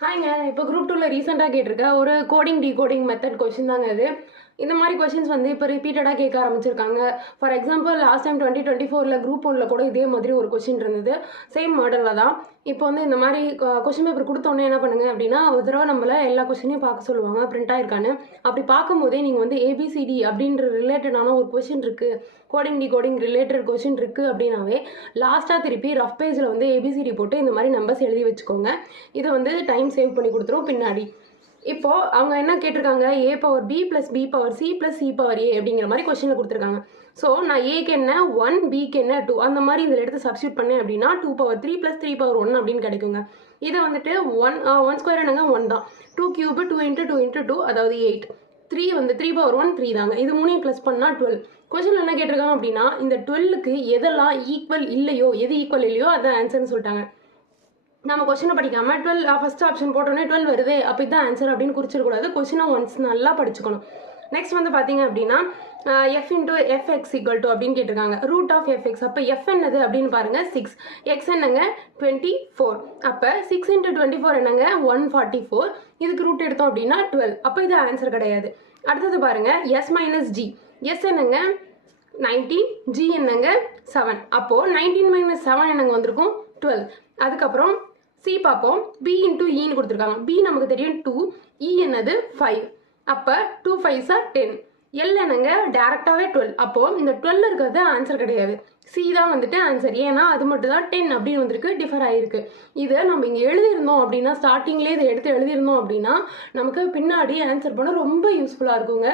ஹாய்ங்க. இப்போ குரூப் 2ல ரீசெண்டாக கேட்டிருக்க ஒரு கோடிங் டீகோடிங் மெத்தட் கொஷின் தாங்க இது. இந்த மாதிரி கொஷின்ஸ் வந்து இப்போ ரிப்பீட்டடாக கேட்க ஆரம்பிச்சிருக்காங்க. ஃபார் எக்ஸாம்பிள் லாஸ்ட் டைம் 2024ல் குரூப் 1ல கூட இதே மாதிரி ஒரு கொஷின் இருந்தது. சேம் மாடலில் தான். இப்போ வந்து இந்த மாதிரி கொஷின் பேப்பர் கொடுத்தோன்னே என்ன பண்ணுங்க அப்படின்னா, ஒரு தடவை நம்மள எல்லா கொஷினையும் பார்க்க சொல்லுவாங்க பிரிண்ட் ஆயிருக்கான்னு. அப்படி பார்க்கும்போதே நீங்கள் வந்து ஏபிசிடி அப்படின்ற ரிலேட்டடான ஒரு கொஷின் இருக்குது, கோடிங் டிகோடிங் ரிலேட்டட் கொஷின் இருக்குது அப்படின்னாவே லாஸ்ட்டாக திருப்பி ரஃப் பேஜில் வந்து ஏபிசிடி போட்டு இந்த மாதிரி நம்பர்ஸ் எழுதி வச்சுக்கோங்க. இது வந்து டைம் சேவ் பண்ணி கொடுத்துரும் பின்னாடி. இப்போ அவங்க என்ன கேட்டிருக்காங்க, a power b plus b power c plus c power a அப்படிங்கிற மாதிரி கொஸ்டினில் கொடுத்துருக்காங்க. ஸோ நான் ஏக்கு என்ன 1, பிக்கு என்ன 2 அந்த மாதிரி இதில் எடுத்து சப்ஸ்டியூட் பண்ணேன் அப்படின்னா 2 பவர் 3 ப்ளஸ் 3 பவர் 1 அப்படின்னு கிடைக்குங்க. இதை வந்துட்டு 1 ஸ்கொயர் என்னங்க 1 தான். 2 கியூபு 2 இன்ட்டு 2 இன்ட்டு 2 அதாவது 8. 3 வந்து 3 பவர் 1 3 தாங்க. இது மூணையும் ப்ளஸ் பண்ணால் 12. கொஸ்டினில் என்ன கேட்டிருக்காங்க அப்படின்னா இந்த 12க்கு எதெல்லாம் ஈக்குவல் இல்லையோ, எது ஈக்குவல் இல்லையோ அதான் ஆன்சர்னு சொல்லிட்டாங்க. நம்ம கொஸ்டினை படிக்காமல் 12 ஃபஸ்ட் ஆப்ஷன் போட்டோன்னே 12 வருது அப்போ இதுதான் ஆன்சர் அப்படின்னு குறிச்சிடக்கூடாது. கொஸ்டினை ஒன்ஸ் நல்லா படிச்சுக்கணும். நெக்ஸ்ட் வந்து பார்த்தீங்க அப்படின்னா F into FX equal to அப்படின்னு கேட்டிருக்காங்க. ரூட் ஆஃப் எஃப்எக்ஸ் அப்போ எஃப் என்னது அப்படின்னு பாருங்கள் 6, எக்ஸ் என்னங்க 24, அப்போ 6 இன்ட்டு 24 என்னங்க 144. இதுக்கு ரூட் எடுத்தோம் அப்படின்னா 12, அப்போ இது ஆன்சர் கிடையாது. அடுத்தது பாருங்கள் எஸ் மைனஸ் ஜி. எஸ் என்னங்க 19, ஜி என்னங்க 7, அப்போது 19 மைனஸ் 7 என்னங்க வந்திருக்கும் 12. அதுக்கப்புறம் சி பார்ப்போம். பி இன்டூ ஈன்னு கொடுத்துருக்காங்க. பி நமக்கு தெரியும் 2, இ என்னது 5, அப்போ 2 5s are 10. எல் என்னங்க டேரெக்டாகவே 12, அப்போது இந்த 12 இருக்கிறது ஆன்சர் கிடையாது. சி தான் வந்துட்டு ஆன்சர். ஏன்னா அது மட்டும் தான் 10 அப்படின்னு வந்திருக்கு, டிஃபர் ஆகிருக்கு. இதை நம்ம இங்கே எழுதியிருந்தோம் அப்படின்னா, ஸ்டார்டிங்லேயே இதை எடுத்து எழுதியிருந்தோம் அப்படின்னா நமக்கு பின்னாடி ஆன்சர் பண்ண ரொம்ப யூஸ்ஃபுல்லாக இருக்குங்க.